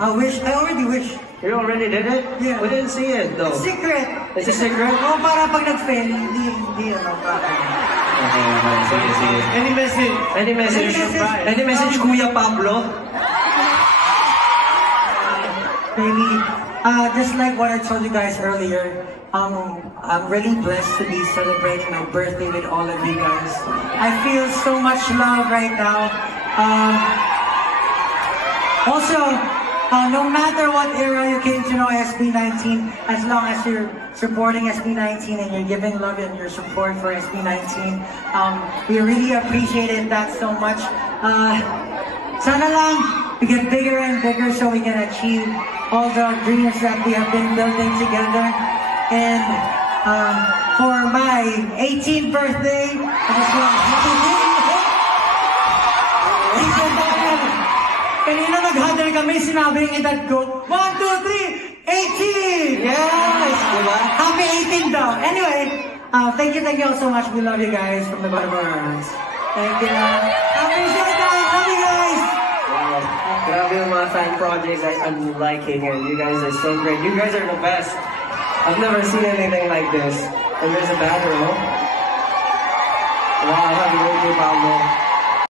I wish. I already wish. You already did it? Yeah. We didn't see it though. It's secret. It's a secret? Oh, para pag nag-fail, hindi, ano, para. Okay, sige. Any message? Any message? Any message, Kuya Pablo? Maybe, just like what I told you guys earlier, I'm really blessed to be celebrating my birthday with all of you guys. I feel so much love right now. Also, no matter what era you came to know SB19, as long as you're supporting SB19 and you're giving love and your support for SB19, we really appreciated that so much. Sana lang, we get bigger and bigger so we can achieve all the dreams that we have been building together. And for my 18th birthday, I just want to kanina nag-huddle kami, sinabing edad ko, 1, 2, 3, 18! Yes! Diba? Happy 18 daw. Anyway, thank you all so much. We love you guys from the bottom of our hearts. Thank you. Appreciate that. Love you guys. Wow. Grabe yung mga fan projects I'm liking and you guys are so great. You guys are the best. I've never seen anything like this. And there's a bathroom. Wow, happy birthday, Pablo.